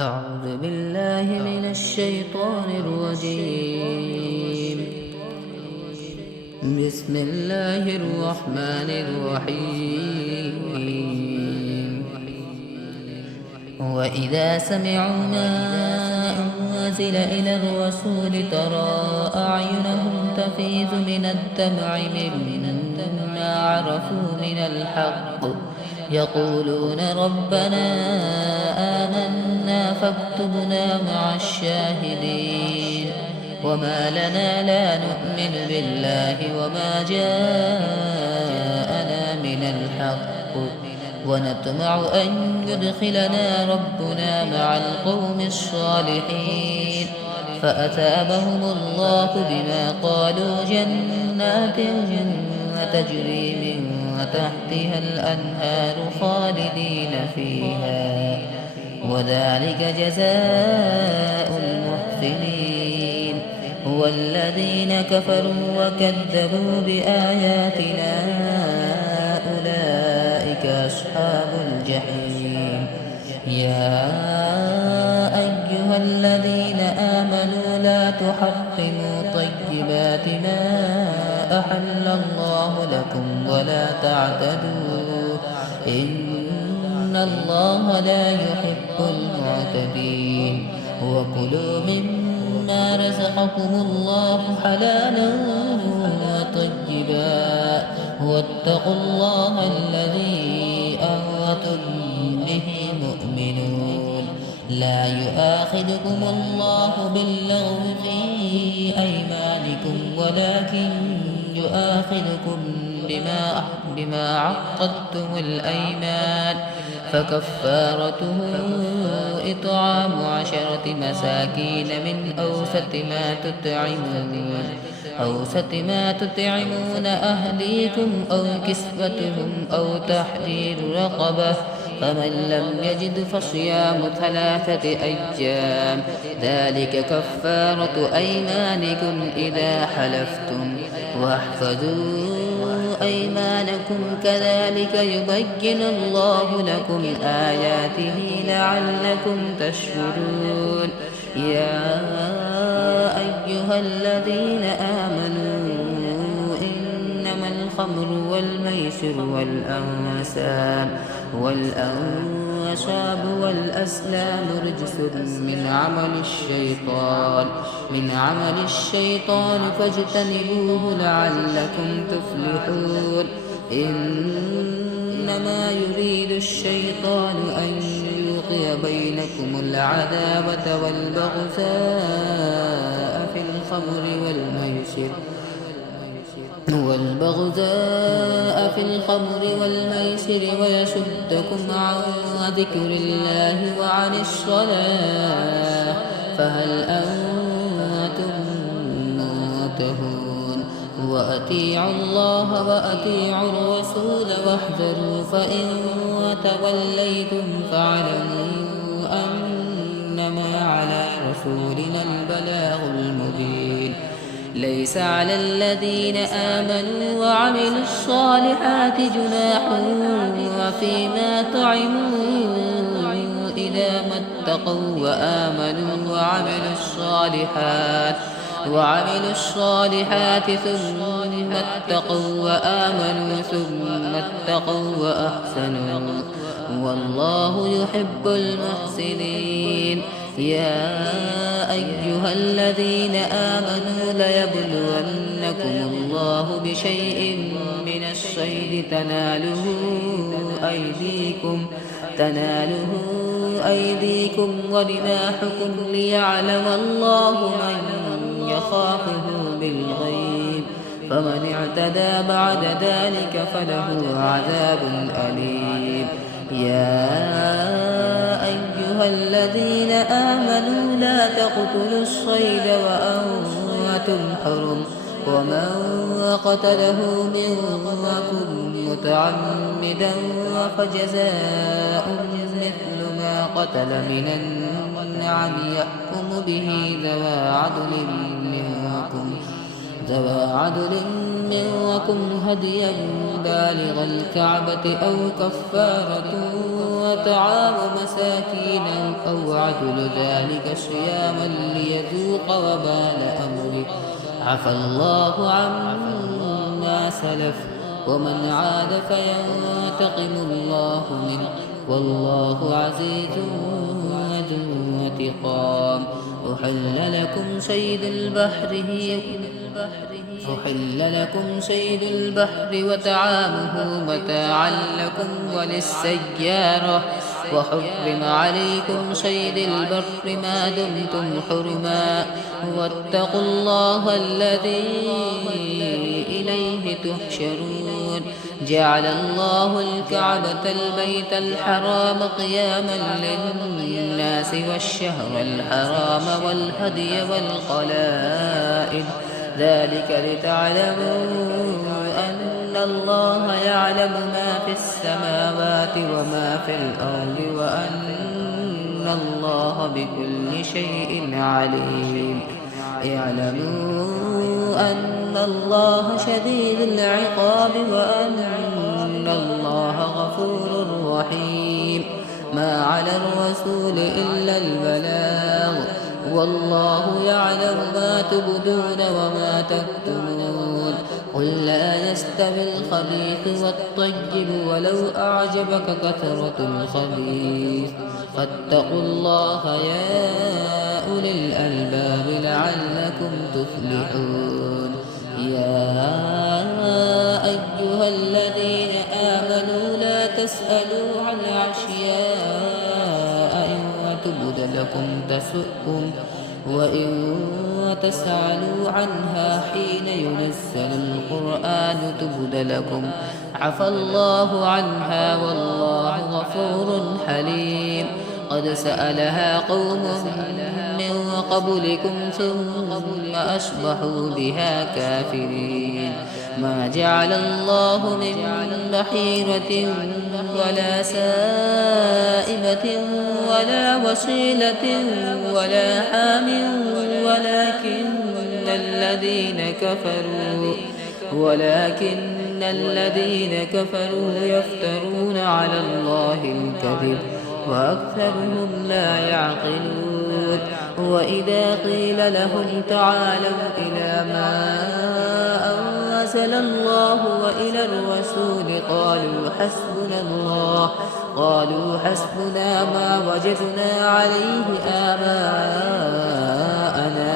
أعوذ بالله من الشيطان الرجيم. بسم الله الرحمن الرحيم. وإذا سمعوا ما أنزل إلى الرسول ترى أعينهم تفيض من الدمع مما عرفوا من الحق يقولون ربنا آمنا فاكتبنا مع الشاهدين. وما لنا لا نؤمن بالله وما جاءنا من الحق ونطمع أن يدخلنا ربنا مع القوم الصالحين. فأثابهم الله بما قالوا جنات تجري من تحتها الأنهار خالدين فيها وذلك جزاء المحسنين. هو الذين كفروا وكذبوا بآياتنا أولئك أصحاب الجحيم. يا أيها الذين آمنوا لا تحرموا طيبات ما أحل الله لكم ولا تعتدوا إن الله لا يحب المعتدين. وكلوا مما رزقكم الله حلالا وطيبا واتقوا الله الذي أنتم به مؤمنون. لا يؤاخذكم الله باللغو في أيمانكم ولكن يؤاخذكم بما عقدتم الأيمان. فكفارته إطعام 10 مساكين من أوسط ما تطعمون أهليكم أو كسوتهم أو تحرير رقبة. فمن لم يجد فصيام 3 أيام ذلك كفارة أيمانكم إذا حلفتم. واحفظوا أيمانكم كذلك يبين الله لكم آياته لعلكم تشكرون. يا أيها الذين آمنوا إنما الخمر والميسر والأنصاب والأزلام رجس من عمل الشيطان فاجتنبوه لعلكم تفلحون. إنما يريد الشيطان أن يوقع بينكم العداوة والبغضاء في الخمر والميسر ويصدكم عن ذكر الله وعن الصلاة فهل أنتم منتهون. وأطيعوا الله وأطيعوا الرسول واحذروا فإن توليتم فاعلموا أنما على رسولنا البلاغ المبين. ليس على الذين آمنوا وعملوا الصالحات جناح فيما طعموا إذا ما اتقوا وآمنوا وعملوا الصالحات ثم اتقوا وآمنوا ثم اتقوا وأحسنوا والله يحب المحسنين. يا أيها الذين آمنوا ليبلونكم الله بشيء من الصيد تناله أيديكم ورماحكم ليعلم الله من يخافه بالغيب. فمن اعتدى بعد ذلك فله عذاب أليم. يا أيها الذين آمنوا لا تقتلوا الصيد وأنتم حرم. ومن قتله منكم متعمدا فجزاء مثل ما قتل من النعم يحكم به ذوى عدل منكم هديا بالغ الكعبة أو كفارة وطعام مساكين أو عدل ذلك صياما ليذوق وبال أمره. عفى الله عما سلف ومن عاد فينتقم الله منه والله عزيز ذو انتقام. أحل لكم صيد البحر وطعامه متاعا لكم وللسيارة وحرم عليكم صيد البر ما دمتم حرما واتقوا الله الذي إليه تحشرون. جعل الله الكعبة البيت الحرام قياما للناس والشهر الحرام والهدي والقلائد ذلك لتعلموا أن الله يعلم ما في السماوات وما في الأرض وأن الله بكل شيء عليم. اعلموا أن الله شديد العقاب وأن الله غفور رحيم. ما على الرسول إلا البلاغ والله يعلم ما تبدون وما تكتمون. قل لا يستوي الخبيث والطيب ولو أعجبك كثرة الخبيث فاتقوا الله يا أولي الألباب لعلكم تفلحون. يا أيها الذين آمنوا لا تسألوا عن أشياء إن تبد لكم تسؤكم وإن تسألوا عنها حين ينزل القرآن تبد لكم عفى الله عنها والله غفور حليم. قد سألها قوم من قبلكم ثم أصبحوا بها كافرين. ما جعل الله من بحيرة ولا سائبة ولا وصيلة ولا حام ولكن الذين كفروا يفترون على الله الكذب وأكثرهم لا يعقلون. وإذا قيل لهم تعالوا إلى ما أنزل الله وإلى الرسول قالوا حسبنا ما وجدنا عليه آباءنا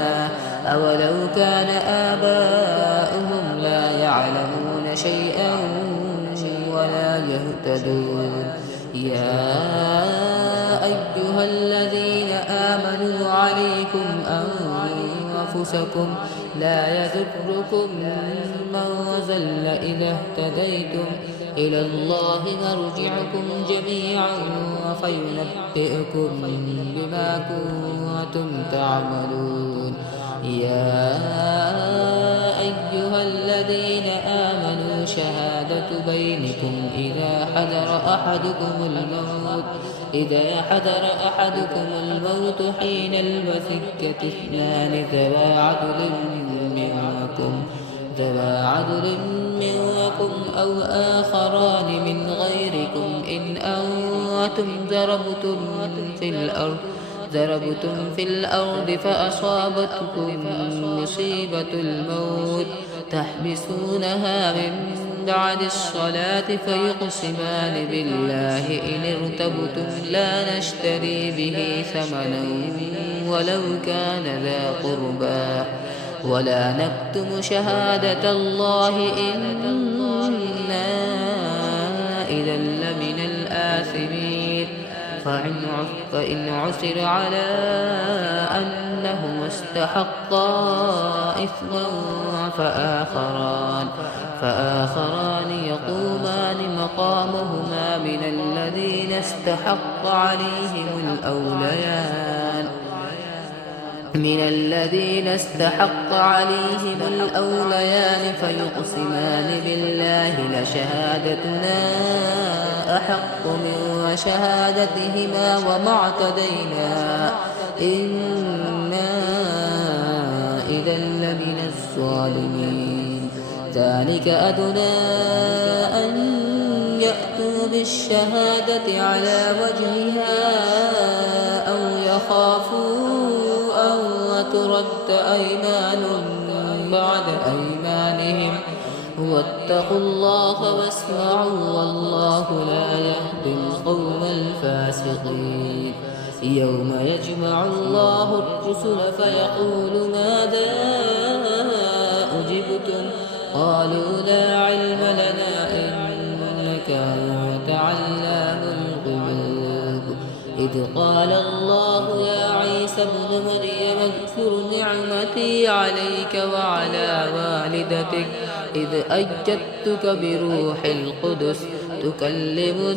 أولو كان آباؤهم لا يعلمون شيئا ولا يهتدون. يا أيها الذين آمنوا عليكم أنفسكم لا يضركم من ضل إذا اهتديتم إلى الله مرجعكم جميعا فينبئكم بما كنتم تعملون. يا أيها الذين آمنوا شهادة بينكم إذا حضر أحدكم الموت حين الوصية اثنان ذوى عدل منكم أو آخران من غيركم إن أنتم ضربتم في الأرض فأصابتكم مصيبة الموت تحبسونها من بعد الصلاة فيقسمان بالله إن ارتبتم لا نشتري به ثمنا ولو كان ذا قربى ولا نكتم شهادة الله إنا إذا لمن الآثمين. فإن عثر على أنهما استحقا إثما فآخران يقومان مقامهما من الذين استحق عليهم الأوليان فيقسمان بالله لشهادتنا أحق من شهادتهما وما اعتدينا إنا إذا لمن الظالمين. ذلك أدنى أن يأتوا بالشهادة على وجهها أو يخافوا أن ترد أيمان بعد أيمانهم واتقوا الله واسمعوا والله لا يهدي القوم الفاسقين يوم يجمع الله الرسل فيقول ماذا أجبتم قالوا لا علم لنا إنك أنت علام الغيوب إذ قال الله يا عيسى ابن مريم اذكر نعمتي عليك وعلى والدتك إذ أيدتك بروح القدس تكلم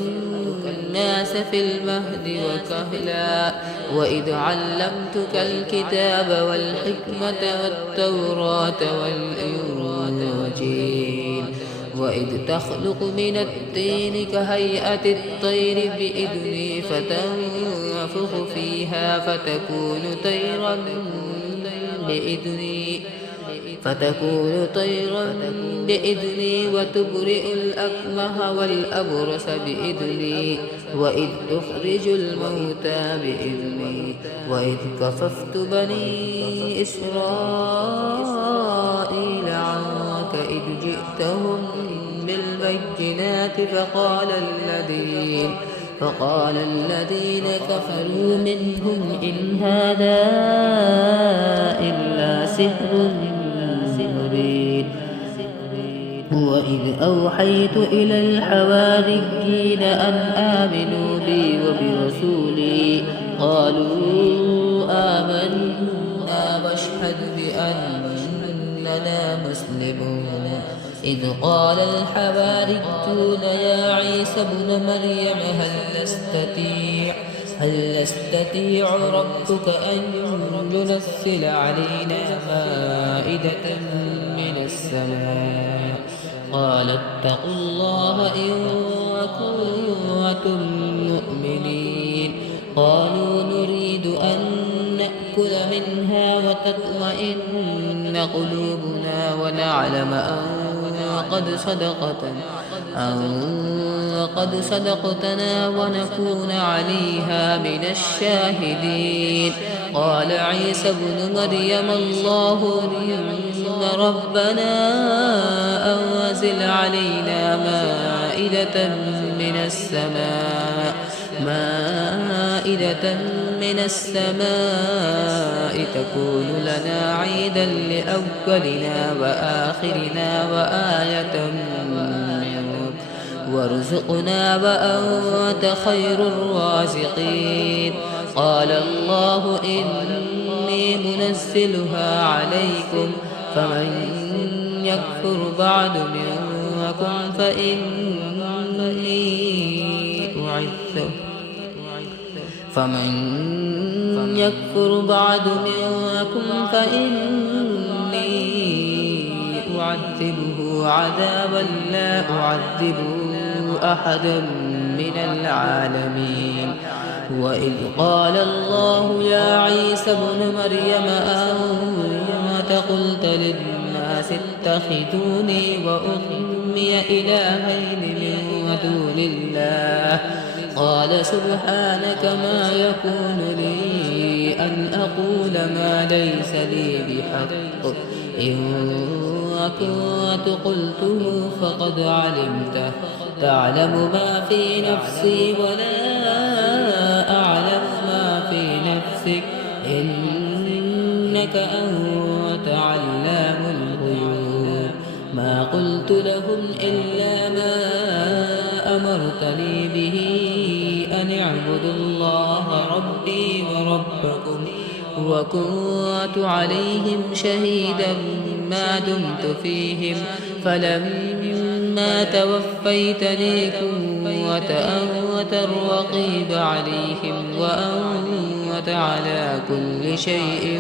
الناس في المهد وكهلا وإذ علمتك الكتاب والحكمة والتوراة والإنجيل وإذ تخلق من الطين كهيئة الطير بإذني فتنفخ فيها فتكون طيرا بإذني وتبرئ الأكمه والأبرص بإذني وإذ تخرج الموتى بإذني وإذ كففت بني إسرائيل عنك إذ جئتهم بالبينات فقال الذين كفروا منهم إن هذا إلا سحر مبين وإذ أوحيت إلى الحواريين أن آمنوا بي وبرسولي قالوا آمنا واشهد بأننا مسلمون إذ قال الحواريون يا عيسى ابن مريم هل يستطيع ربك أن ينزل علينا مائدة من السماء قال اتقوا الله إن كنتم مؤمنين قالوا نريد أن نأكل منها وتطمئن قلوبنا ونعلم قد صدقتنا ونكون عليها من الشاهدين قال عيسى ابن مريم اللهم ربنا أنزل علينا مائدة من السماء تكون لنا عيدا لأولنا وآخرنا وآية منك وارزقنا وأنت خير الرازقين قال الله إني منزلها عليكم فمن يكفر بعد منكم فإني أعذبه عذابا لا أعذبه أحدا من العالمين وإذ قال الله يا عيسى ابن مريم أنت قلت للناس اتخذوني وأمي إلهين من دون الله قال سبحانك ما يكون لي أن أقول ما ليس لي بحق إن كنت قلته فقد علمته تعلم ما في نفسي ولا أعلم ما في نفسك إنك أنت علام الغيوب ما قلت لهم إلا ما أمرتني به أن اعبدوا الله ربي وربكم وكنت عليهم شهيدا ما دمت فيهم فلما توفيتني كنت أنت الرقيب عليهم وأنت على كل شيء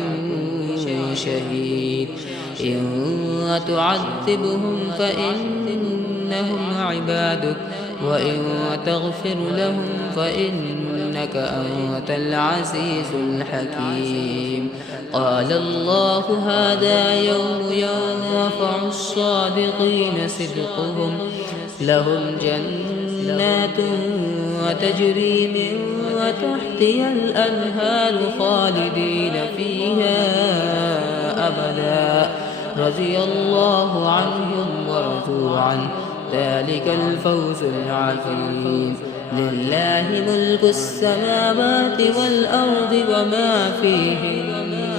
شهيد إن تعذبهم فإنهم عبادك وإن تغفر لهم فإنك أنت العزيز الحكيم قال الله هذا يوم ينفع الصادقين صدقهم لهم جنات جنات وتجري من تحتها الأنهار خالدين فيها أبدا رضي الله عنهم ورضوا عنه ذلك الفوز العظيم لله ملك السماوات والأرض وما فيهن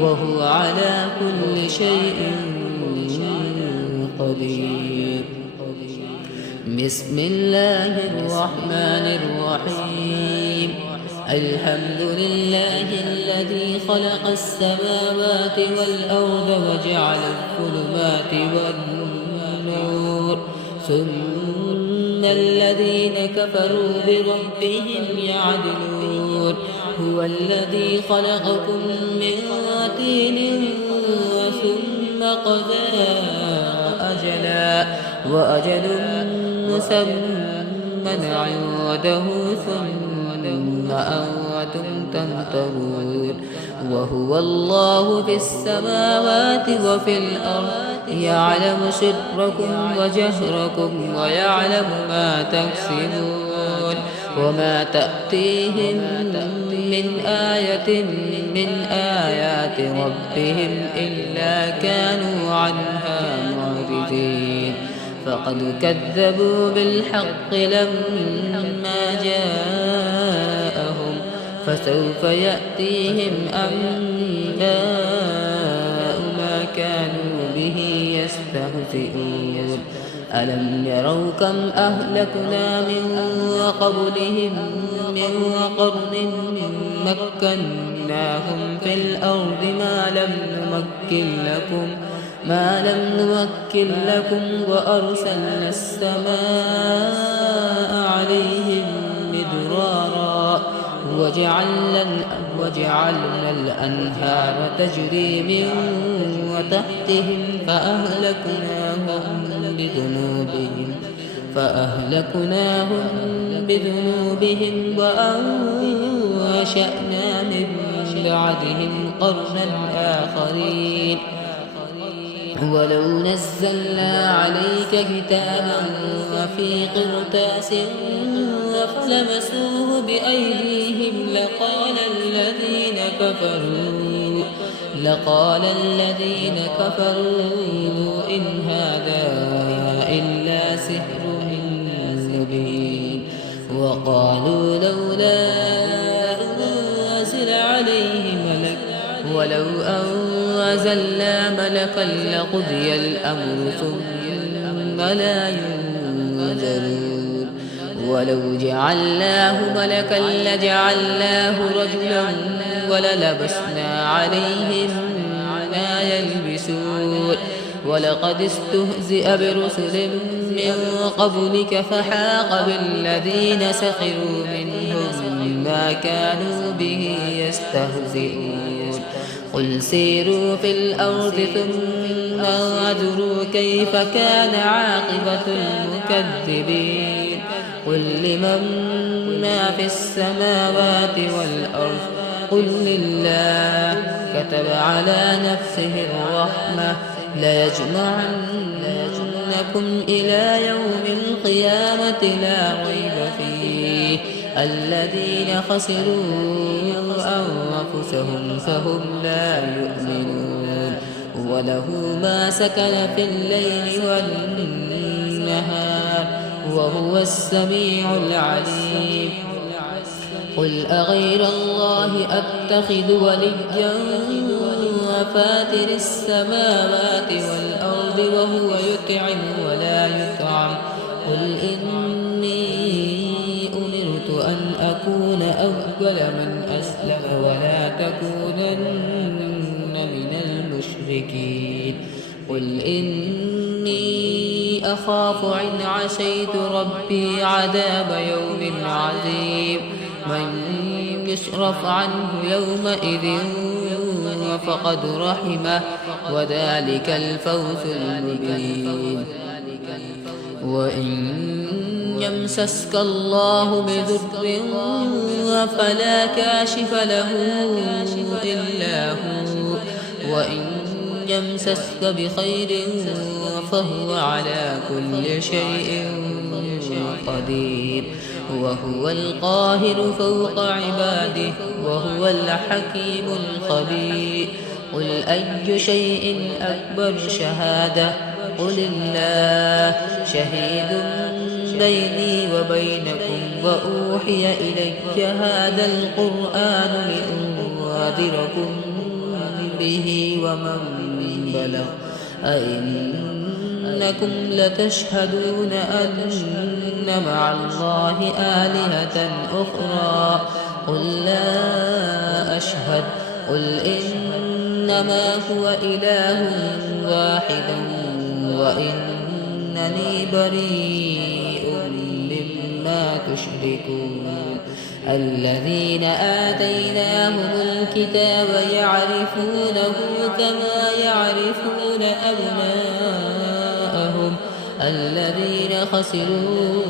وهو على كل شيء قدير. بسم الله الرحمن الرحيم الحمد لله الذي خلق السماوات والأرض وجعل الظلمات والنور ثم الذين كفروا بربهم يعدلون هو الذي خلقكم من طين ثم قضى أجلا وأجل مسمى عنده ثم أنتم تمترون وهو الله في السماوات وفي الأرض يعلم سركم وجهركم ويعلم ما تكسبون وما تأتيهم من آية من آيات ربهم إلا كانوا عنها معرضين فقد كذبوا بالحق لما جاءهم فسوف يأتيهم أنباء ما كانوا به يستهزئون ألم يروا كم أهلكنا من قبلهم من قرن مكناهم في الأرض ما لم نمكن لكم وأرسلنا السماء عليهم مدرارا وجعلنا الأنهار تجري من تحتهم فأهلكناهم بذنوبهم وأنشأنا من بعدهم قرنا آخرين ولو نزلنا عليك كتابا في قرطاس فلمسوه بأيديهم لقال الذين كفروا إن هذا إلا سحر مبين وقالوا لولا أنزل عليه ملك ولو أنزلنا ملكا لقضي الأمر ثم لا ينظرون ولو جعلناه ملكا لجعلناه رجلا وللبسنا عليهم ما يلبسون ولقد استهزئ برسل من قبلك فحاق بالذين سخروا منهم ما كانوا به يستهزئون قل سيروا في الأرض ثم انظروا كيف كان عاقبة المكذبين قل لمن ما في السماوات والأرض قل لله كتب على نفسه الرحمة ليجمعنكم إلى يوم القيامة لا ريب فيه الذين خسروا أنفسهم فهم لا يؤمنون وله ما سكن في الليل والنهار وهو السميع العليم قل أغير الله أتخذ وليا فاتر السماوات والأرض وهو يطعم ولا يطعم قل إني أمرت أن أكون أول من أسلم ولا تكونن من المشركين قل إني أخاف إن عصيت ربي عذاب يوم عظيم من يصرف عنه يومئذ فقد رحمه وذلك الفوز المبين وإن يمسسك الله بضر فلا كاشف له إلا هو وإن يمسسك بخير فهو على كل شيء قدير وهو القاهر فوق عباده وهو الحكيم الخبير قل أي شيء أكبر شهادة قل الله شهيد بيني وبينكم وأوحي إلي هذا القرآن لأنذركم به ومن بلغ أئنكم لتشهدون أن مع الله آلهة أخرى قل لا أشهد قل إنما هو إله واحد وإنني بريء مما تشركون الذين آتيناهم الكتاب يعرفونه كما يعرفون أبناءهم الذين خسروا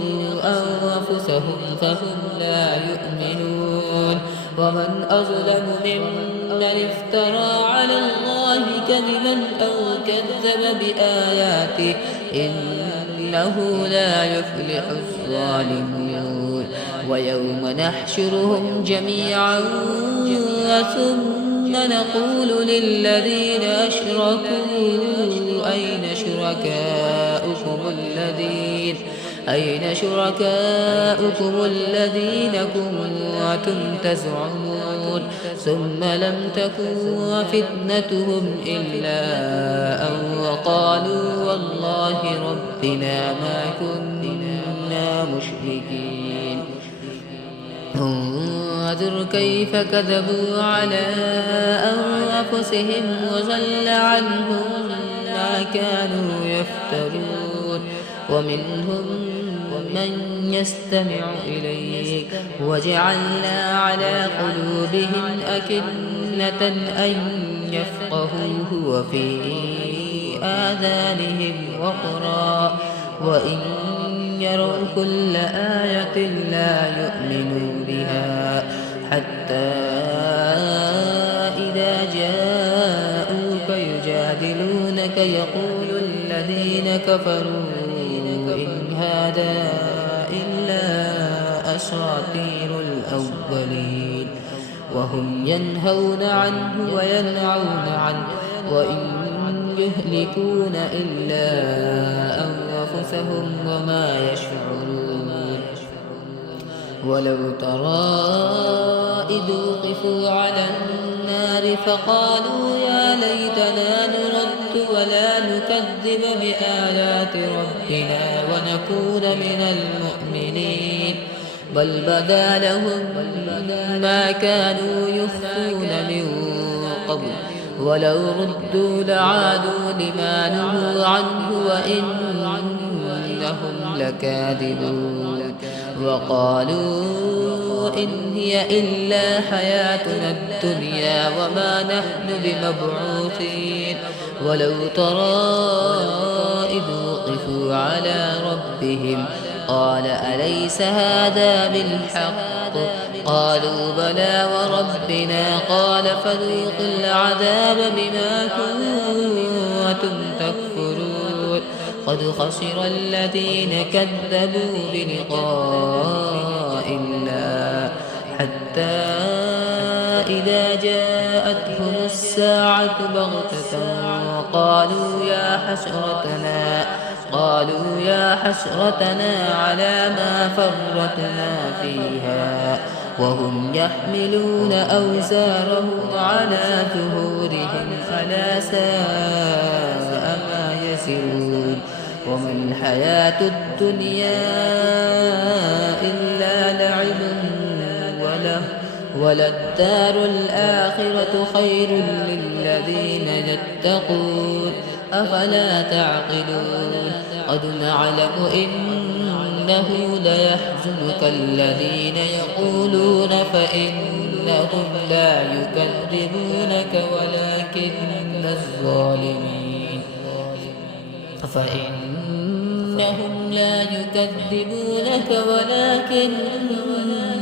أنفسهم فهم لا يؤمنون ومن أظلم ممن افترى على الله كذبا أو كذب بآياته إنه لا يفلح الظالمون ويوم نحشرهم جميعا ثم نقول للذين أشركوا أين شركاؤكم الذين كنتم تزعمون ثم لم تكن فتنتهم إلا أن قالوا والله ربنا ما كنا مشركين انظر كيف كذبوا على أنفسهم وضل عنهم ما كانوا يفترون ومنهم من يستمع إليك وجعلنا على قلوبهم أكنة أن يفقهوه وفي آذانهم وقرا وإن يروا كل آية لا يؤمنوا بها حتى إذا جاءوك يجادلونك يقول الذين كفروا إن هذا إلا أساطير الأولين وهم ينهون عنه وينعون عنه وإن يهلكون إلا أنفسهم وما يشعرون ولو ترى إذ وقفوا على النار فقالوا يا ليتنا نرد ولا نكذب بآيات ربنا ونكون من المؤمنين بل بدا لهم ما كانوا يخفون من قبل ولو ردوا لعادوا لما نهوا عنه وإنهم لكاذبون وقالوا إن هي إلا حياتنا الدنيا وما نحن بمبعوثين ولو ترى إذ وقفوا على ربهم قال أليس هذا بالحق قالوا بلى وربنا قال فذوقوا العذاب بما كنتم تكفرون قد خسر الذين كذبوا بلقاء الله حتى إذا جاءتهم الساعة بغتة قالوا يا حسرتنا على ما فرطنا فيها وهم يحملون أوزارهم على ظهورهم ألا ساء ما يزرون وما الحياة الدنيا إلا لعب وللدار الآخرة خير للذين يتقون أفلا تعقلون قد نعلم إنه ليحزنك الذين يقولون فإنهم لا يكذبونك ولكن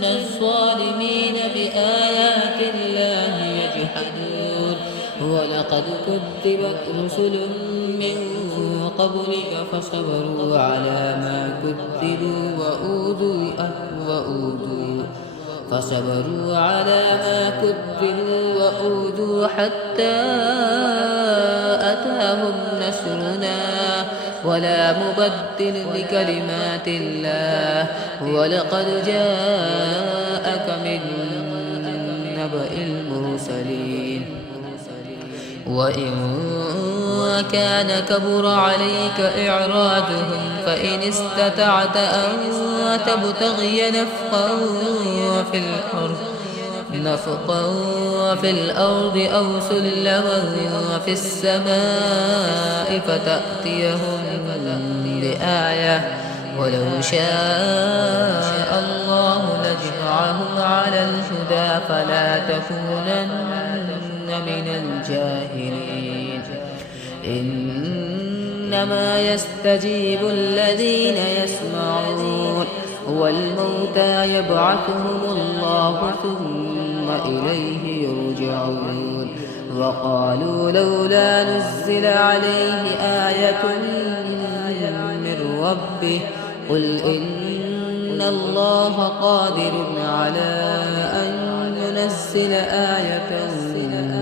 الظالمين بآيات الله يجحدون ولقد كذبت رسل من قبلك فصبروا على ما كذبوا وأوذوا حتى أتاهم نصرنا ولا مبدل لكلمات الله ولقد جاءك من نبأ المرسلين وإن كان كبر عليك إعراضهم فإن استطعت أن تبتغي نفقا في الأرض أو سلما في السماء فتأتيهم بآية ولو شاء الله لجمعهم على الهدى فلا تكونن من الجاهلين إنما يستجيب الذين يسمعون والموتى يبعثهم الله ثم إليه يرجعون وقالوا لولا نزل عليه آية من ربه قل إن الله قادر على أن ينزل آية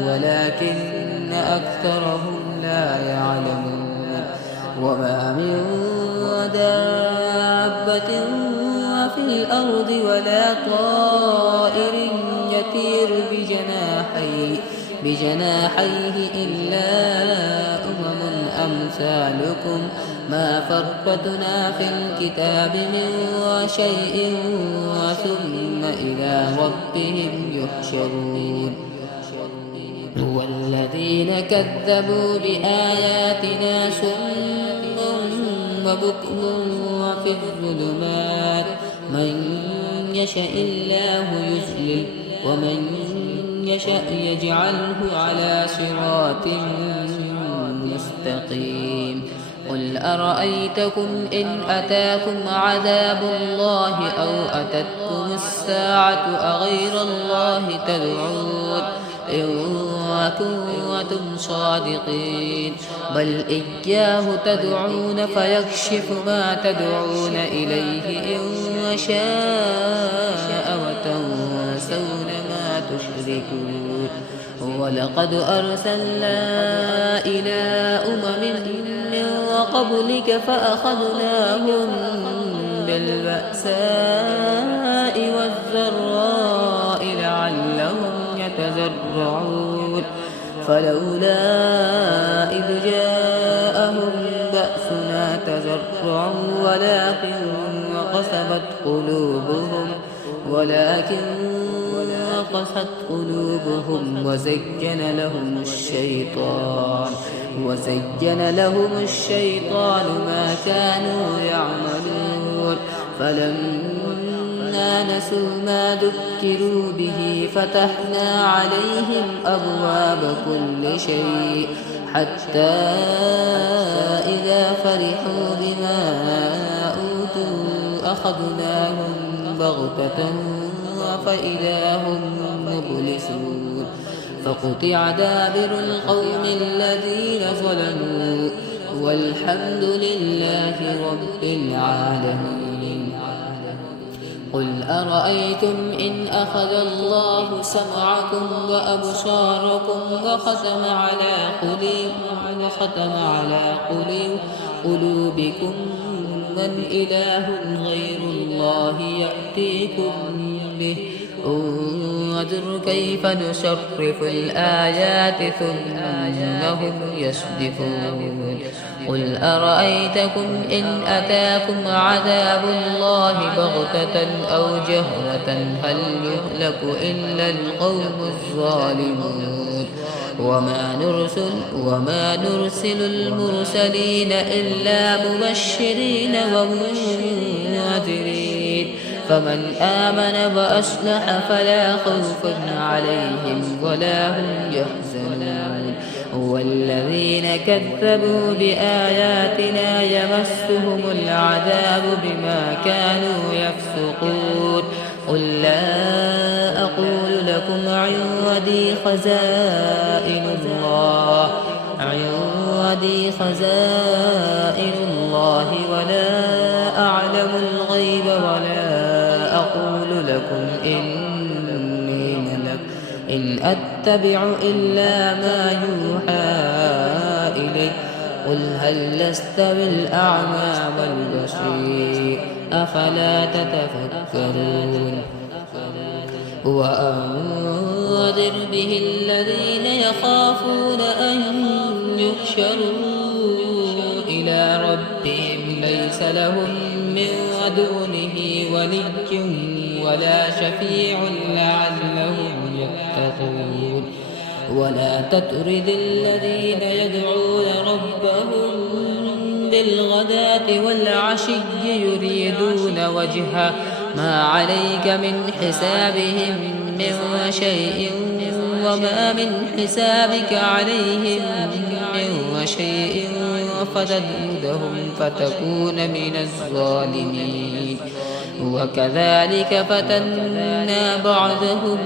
ولكن أكثرهم لا يعلمون وما من دابة في الأرض ولا طائر يطير بجناحيه إلا أمثالكم ما فرقتنا في الكتاب من شيء ثم إلى ربهم يحشرون والذين كذبوا بآياتنا صم وبكم في الظلمات من يشاء الله يضلل ومن يشاء يجعله على صراط مستقيم قل أرأيتكم إن أتاكم عذاب الله أو أتتكم الساعة أغير الله تدعون إن كنتم صادقين بل إياه تدعون فيكشف ما تدعون إليه إن شاء وتنسون ما تشركون ولقد أرسلنا إلى من قبلك فأخذناهم بالبأساء والضراء لعلهم يتضرعون فلولا إذ جاءهم بأسنا تضرعوا قست قلوبهم وزين لهم الشيطان ما كانوا يعملون فلما نسوا ما ذكروا به فتحنا عليهم أبواب كل شيء حتى إذا فرحوا بما أوتوا أخذناهم بغتة فإذا هم مبلسون فقطع دابر القوم الذين ظلموا والحمد لله رب العالمين قل أرأيتم إن أخذ الله سمعكم وأبصاركم وختم على قلوبكم من إله غير الله يأتيكم به انظر كيف نصرف الآيات ثم هم يصدفون قل أرأيتكم إن أتاكم عذاب الله بغتة أو جهرة هل يهلك إلا القوم الظالمون وما نرسل المرسلين إلا مبشرين ومنذرين فمن آمن وأصلح فلا خوف عليهم ولا هم يحزنون والذين كذبوا بآياتنا يمسهم العذاب بما كانوا يفسقون قل لا أقول لكم لكم عندي خزائن الله ولا أعلم الغيب ولا أقول لكم إني ملك إن أتبع إلا ما يوحى إلي قل هل يستوي الأعمى والبصير أفلا تتفكرون وأنذر به الذين يخافون أن يحشروا إلى ربهم ليس لهم من دونه ولي ولا شفيع لعلهم يتقون ولا تطرد الذين يدعون ربهم بالغداة والعشي يريدون وجهه ما عليك من حسابهم من شيء وما من حسابك عليهم من شيء فتدعوهم فتكون من الظالمين وكذلك فتنا بعضهم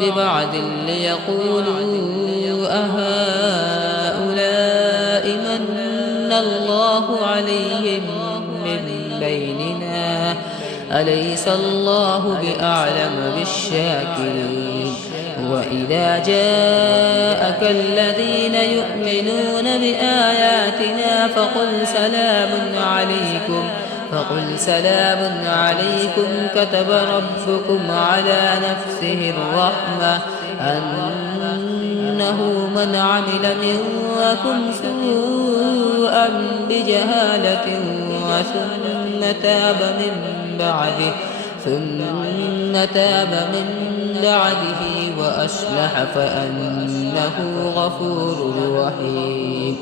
ببعض ليقولوا أهؤلاء من الله عليهم من بيننا أليس الله بأعلم بالشاكرين وإذا جاءك الذين يؤمنون بآياتنا فقل سلام عليكم كتب ربكم على نفسه الرحمة أنه من عمل منكم سوءا بجهالة ثم تاب من بعده وأصلح فأنه غفور رحيم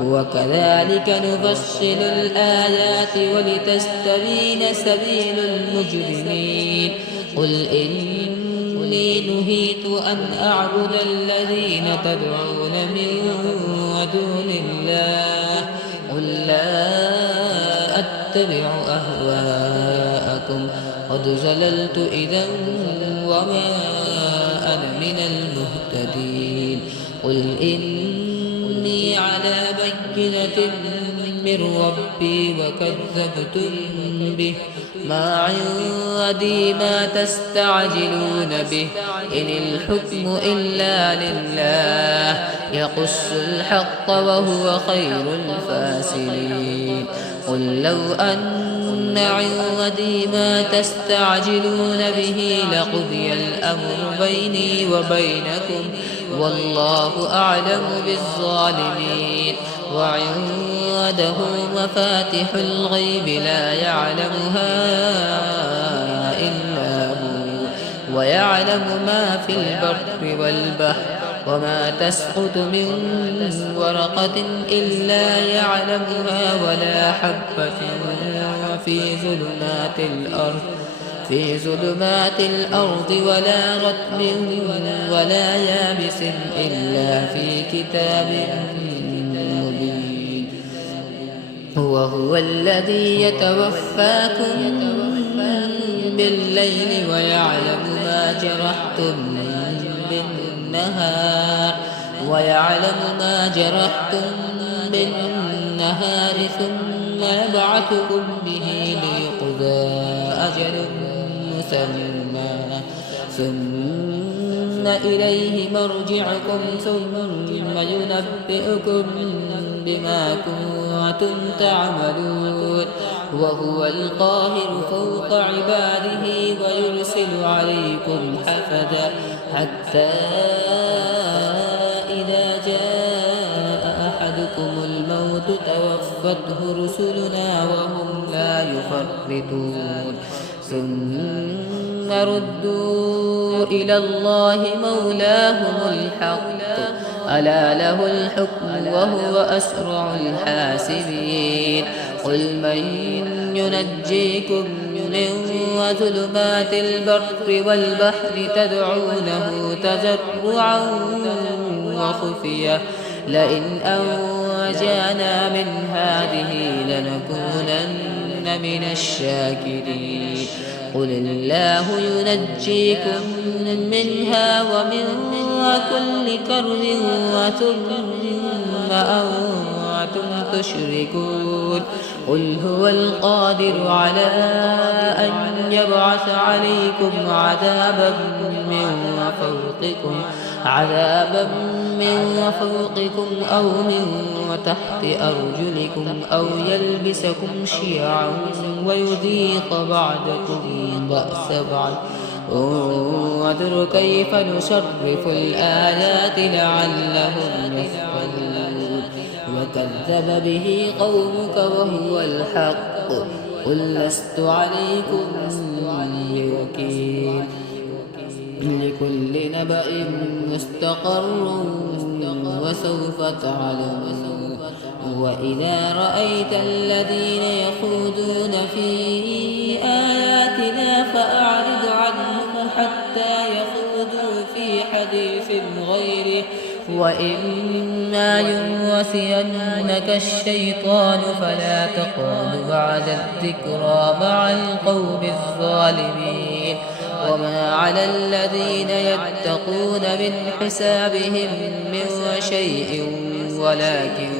وكذلك نفصل الآيات ولتستبين سبيل المجرمين قل إني نهيت أن أعبد الذين تدعون من دون الله قل لا أتبع أهواءكم قد زللت إذا وما أنا من المهتدين قل إني على بينة من ربي وكذبتم به ما عندي ما تستعجلون به إن الحكم إلا لله يقص الحق وهو خير الفاصلين قل لو أن عندي ما تستعجلون به لقضي الأمر بيني وبينكم والله أعلم بالظالمين وعنده مفاتح الغيب لا يعلمها إلا هو ويعلم ما في البر والبحر وما تسقط من ورقة إلا يعلمها ولا حبة في ظلمات الأرض ولا رطب ولا يابس إلا في كتاب مبين وهو الذي يتوفاكم بالليل ويعلم ما جرحتم بالنهار ثم يبعثكم به ليقضى أجل مسمى ثم إليه مرجعكم ثم ينبئكم بما كنتم تعملون وهو القاهر فوق عباده ويرسل عليكم حفظا حتى إذا جاء أحدكم الموت توفته رسلنا وهم لا يفرطون ثم ردوا إلى الله مولاهم الحق ألا له الحكم وهو أسرع الحاسبين قل من ينجيكم من ظلمات البر والبحر تدعونه تضرعا وخفية لئن أنجانا من هذه لنكونن من الشاكرين قل الله ينجيكم منها ومن كل كرب ثم أنتم تشركون قل هو القادر على أن يبعث عليكم عذابا من فوقكم أو من تحت أرجلكم أو يلبسكم شيعا ويذيق بعضكم بأس بعض انظر كيف نصرف الآيات لعلهم يفقهون وكذب به قومك وهو الحق قل لست عليكم بوكيل لكل نبأ مستقر وسوف تعلمون وإذا رأيت الذين يخوضون في آياتنا فأعرض عنهم حتى يخوضوا في حديث غيره وإما ينسينك الشيطان فلا تقعد بعد الذكرى مع القوم الظالمين وما على الذين يتقون من حسابهم من شيء ولكن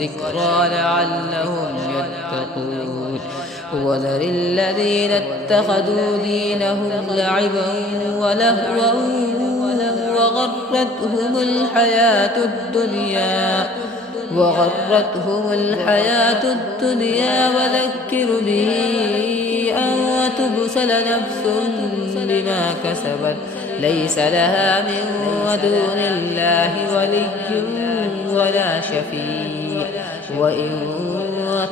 ذكرى لعلهم يتقون وذر الذين اتخذوا دينهم لعبا ولهوا وغرتهم الحياة الدنيا وذكر به أن تبسل نفس بما كسبت ليس لها من دون الله ولي ولا شفيع وإن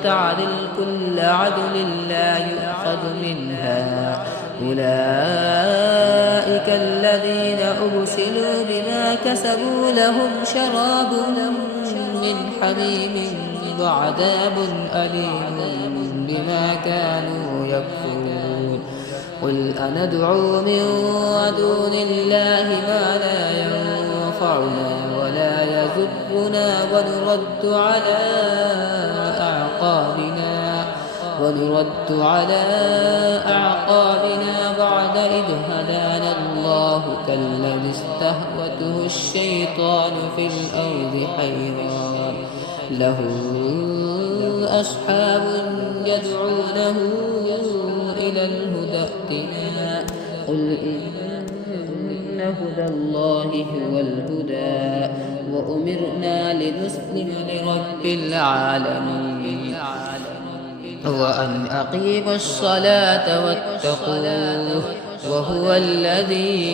تعدل كل عدل لا يؤخذ منها أولئك الذين أبسلوا بما كسبوا لهم شراب من حميم وعذاب أليم بما كانوا يكفرون قل أندعو من دون الله ما لا ينفعنا ولا يضرنا ونرد على أعقابنا بعد إذ هدانا الله كالذي استهوته الشيطان في الأرض حيران له أصحاب يدعونه إلى الهدى ائتنا قل إن هدى الله هو الهدى وأمرنا لنسلم لرب العالمين وأن أقيموا الصلاة واتقوه وهو الذي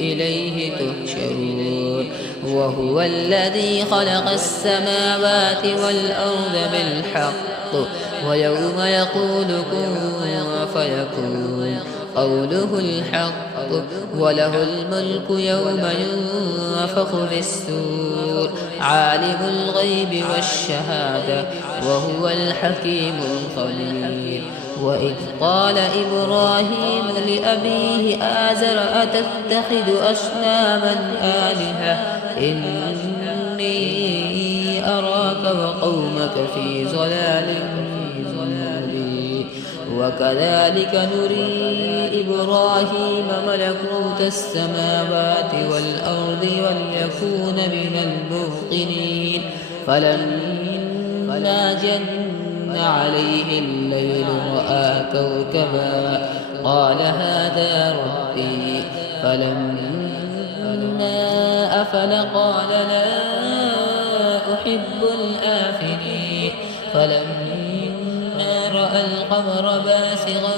إليه تحشرون وهو الذي خلق السماوات والأرض بالحق ويوم يقول كن فيكون قوله الحق وله الملك يوم ينفخ في السور عالم الغيب والشهادة وهو الحكيم الخبير وإذ قال إبراهيم لأبيه آزر أتتخذ أصناما آلهة إني أراك وقومك في ضلال مبين وكذلك نري إبراهيم ملكوت السماوات والأرض وليكون من الموقنين فلما جن عليه الليل رأى كوكبا قال هذا ربي فلما أفل قال لا أحب الآفلين فلما رأى القمر باسغا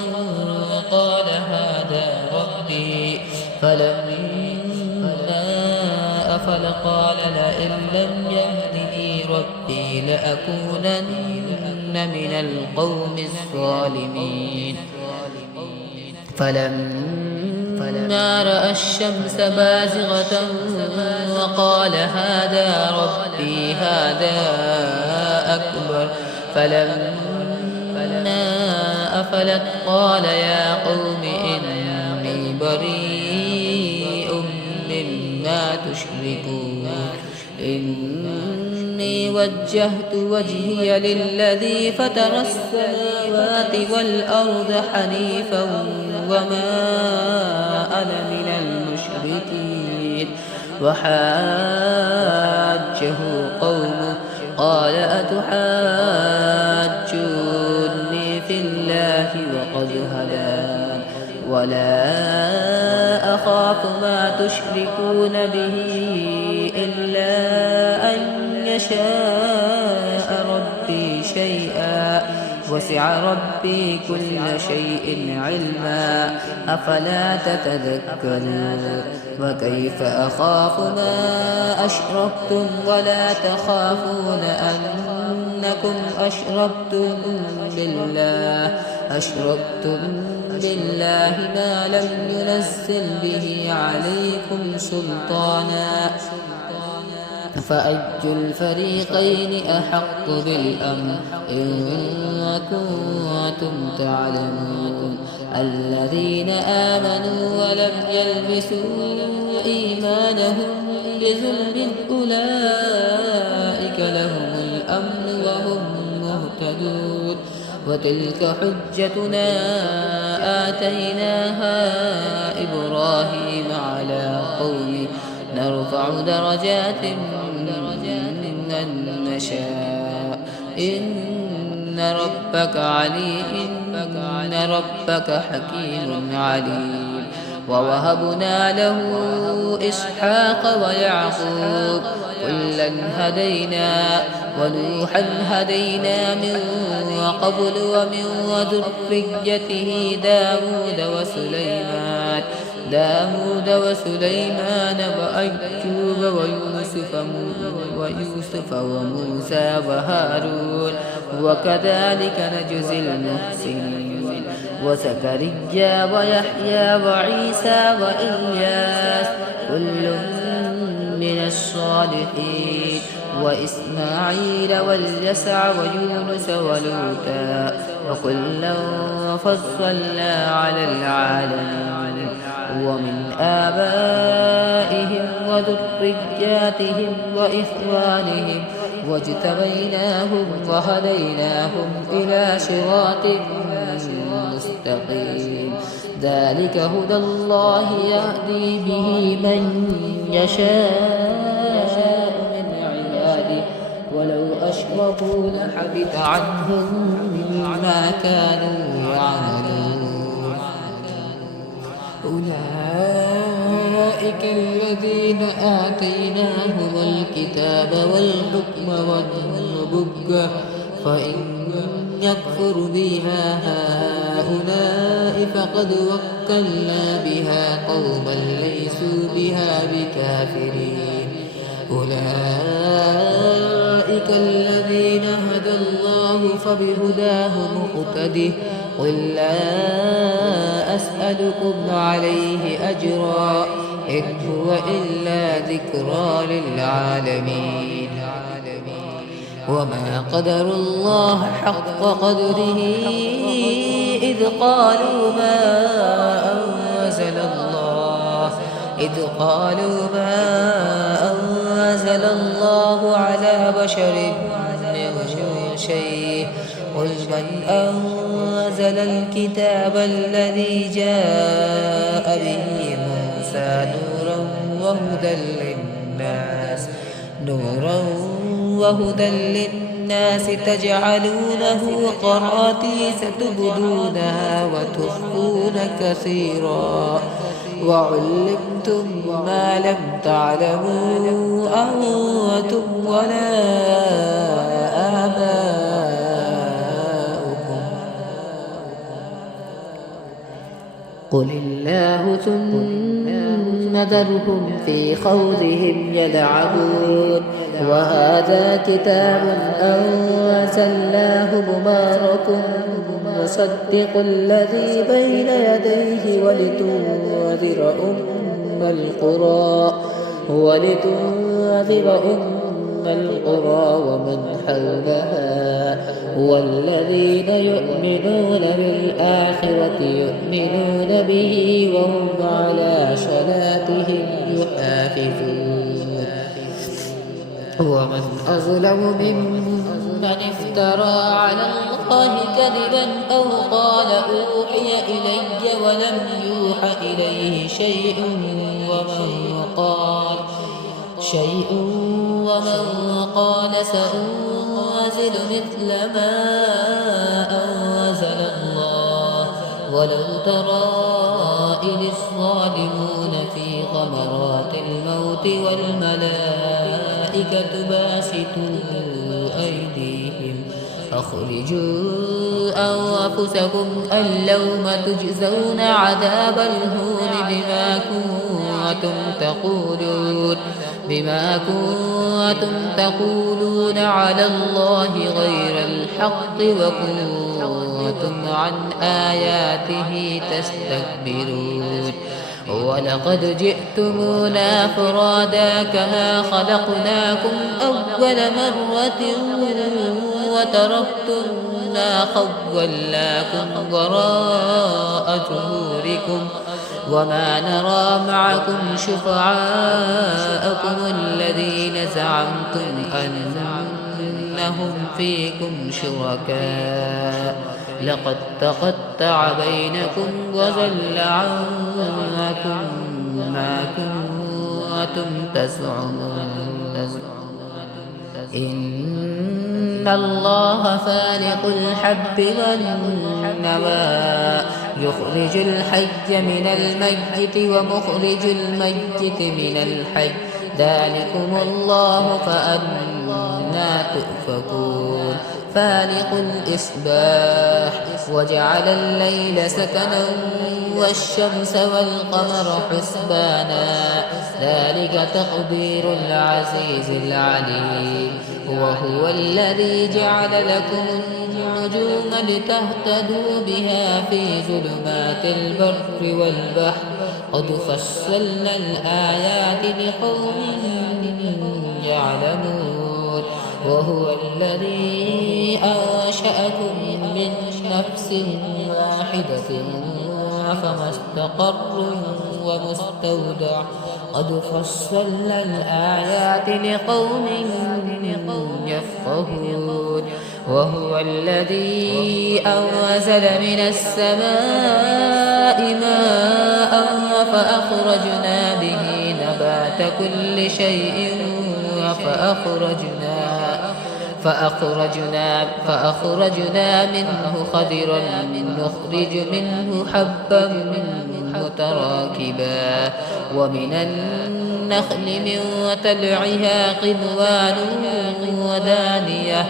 قال هذا ربي فلما أفل قال لئن لم يهدني ربي لأكونن من القوم الظالمين فلما رأى الشمس بازغة وقال هذا ربي هذا أكبر فلما أفلت قال يا قوم إني بريء مما تشركون إني وجهت وجهي للذي فطر السماوات والأرض حنيفا وما أنا من المشركين وحاجه قومه قال أتحاجوني في الله وقد هدان ولا أخاف ما تشركون به إلا أن يشاء ربي شيئا وسع ربي كل شيء علما أفلا تتذكرون وكيف أخاف ما أشركتم ولا تخافون أنكم أشركتم بالله ما لم ينزل به عليكم سلطانا فأي الفريقين أحق بالأمن إن كنتم تعلمون الذين آمنوا ولم يلبسوا إيمانهم بظلم أولئك لهم الأمن وهم مهتدون وتلك حجتنا آتيناها إبراهيم على قومه نرفع درجات من نشاء إن ربك حكيم عليم ووهبنا له إسحاق ويعقوب كلا هدينا ونوحا هدينا من قبل ومن ذريته داود وسليمان وأيوب ويوسف وموسى وهارون وكذلك نجزي المحسنين وزكريا ويحيى وعيسى وإلياس كل من الصالحين وإسماعيل واليسع ويونس ولوطا وكلا فضلنا على العالمين ومن آبائهم وذرياتهم وإخوانهم واجتبيناهم وهديناهم إلى صراط مستقيم ذلك هدى الله يهدي به من يشاء من عباده ولو أشركوا لحبط عنهم ما كانوا يعملون أولئك الذين آتيناهم الكتاب والحكم والنبوة فإن يكفر بها هؤلاء فقد وكلنا بها قوما ليسوا بها بكافرين أولئك الذين هدى الله فبهداه مقتده قل لا أسألكم عليه أجرا إن هو إلا ذكرى للعالمين وما قدر الله حق قدره إذ قالوا ما أنزل الله على بشر من شيء قل من أنزل الكتاب الذي جاء به موسى نورا وهدى للناس تجعلونه قراطيس تبدونها وتخفون كثيرا وعلمتم ما لم تعلموا أنتم ولا آباؤكم قل الله ثم ذرهم في خوضهم يلعبون وهذا كتاب أنزلناه مبارك مصدق الذي بين يديه ولتنذر أم القرى ومن حولها والذين يؤمنون بالآخرة يؤمنون به وهم على صلاتهم يحافظون ومن أظلم ممن افترى على الله كذبا أو قال أوحي إلي ولم يوحى إليه شيء ومن قال سأنزل مثل ما أنزل الله. ولو ترى إذ الظالمون في غمرات الموت والملائكة باسطوا أيديهم أخرجوا أنفسكم اليوم تجزون عذاب الهون بما كنتم تقولون على الله غير الحق وكنتم عن آياته تستكبرون. ولقد جئتمونا فرادا كما خلقناكم أول مرة وتركتم ما خولناكم وراء ظهوركم وما نرى معكم شفعاءكم الذين زعمتم أنهم فيكم شركاء لقد تقطع بينكم وضل عنكم ما كنتم تزعمون. إن الله فالق الحب والنوى يخرج الحي من الميت ومخرج الميت من الحي ذلكم الله فأنى تؤفكون. فالق الإصباح وجعل الليل سكنا والشمس والقمر حسبانا ذلك تقدير العزيز العليم. وهو الذي جعل لكم النجوم لتهتدوا بها في ظلمات البر والبحر قد فصلنا الآيات لقوم يعلمون. وهو الذي أنشأكم من نفس واحدة فمستقر ومستودع قد فصلنا الآيات لقوم يفقهون. وهو الذي أنزل من السماء ماء فأخرجنا به نبات كل شيء فأخرجنا منه خضرا نخرج منه حبا متراكبا ومن النخل من طلعها قنوان ودانية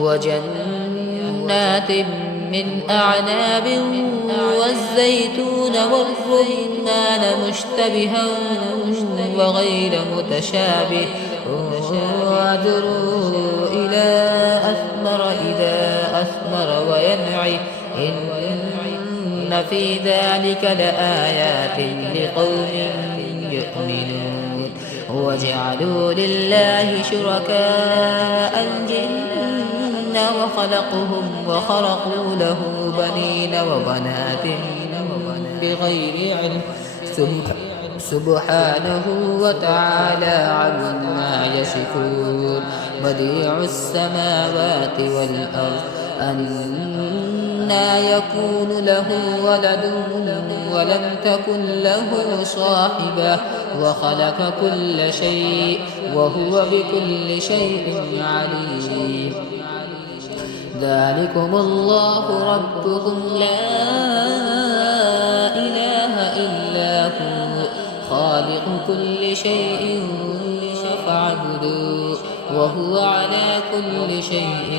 وجنات من أعناب والزيتون والرمان مشتبها وغير متشابه وانظروا إلى أثمر إذا أثمر وينعي إن في ذلك لآيات لقوم يؤمنون. وجعلوا لله شركاء الجن وخلقوا له بنين وبنات بغير علم سبحانه وتعالى عما يصفون. بديع السماوات والأرض أنى يكون له ولد ولم تكن له صاحبة وخلق كل شيء وهو بكل شيء عليم. ذلكم الله ربكم لا إله إلا هو خالق كل شيء فاعبدوه وهو على كل شيء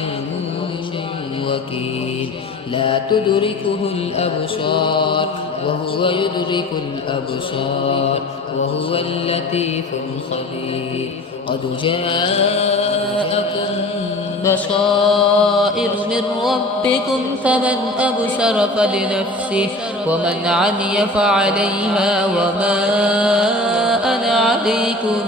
وكيل. لا تدركه الأبصار وهو يدرك الأبصار وهو اللطيف الخبير. قد جاءكم بصائر من ربكم فمن أبصر فلنفسه ومن عمي فعليها وما أنا عليكم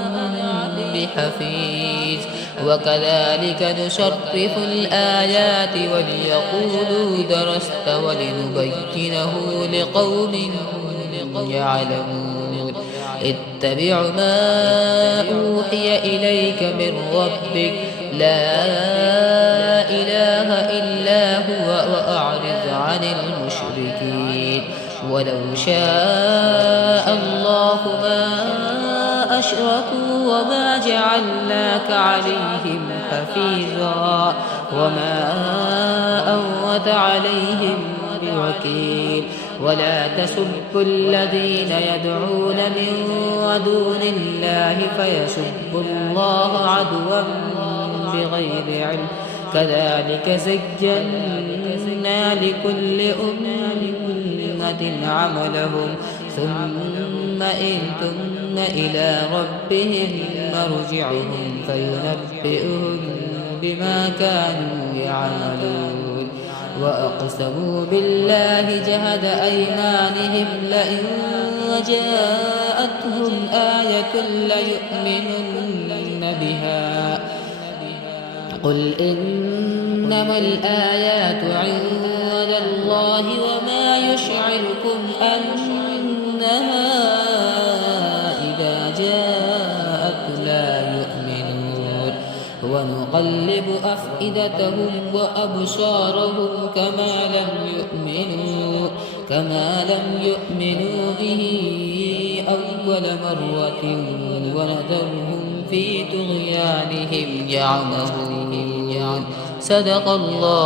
بحفيظ. وكذلك نصرف الآيات وليقولوا درست ولنبينه لقوم يعلمون. اتبع ما أوحي إليك إليك من ربك لا إله إلا هو وأعرض عن المشركين ولو شاء الله ما أشركوا وما جعلناك عليهم حفيظا وما أنت عليهم بوكيل ولا تسبوا الذين يدعون من دون الله فيسبوا الله عدوا بغير علم كذلك زينا لكل أمة عملهم ثم إلى ربهم مرجعهم فينبئهم بما كانوا يعملون وأقسموا بالله جهد أيمانهم لئن جاءتهم آية ليؤمنن بها قل إنما الآيات عند الله وما يشعركم أنها إذا جاءت لا يؤمنون ونقلب أفئدتهم وأبصارهم كما لم يؤمنوا به أول مرة ونذرهم في طغيانهم يعمهون صدق الله.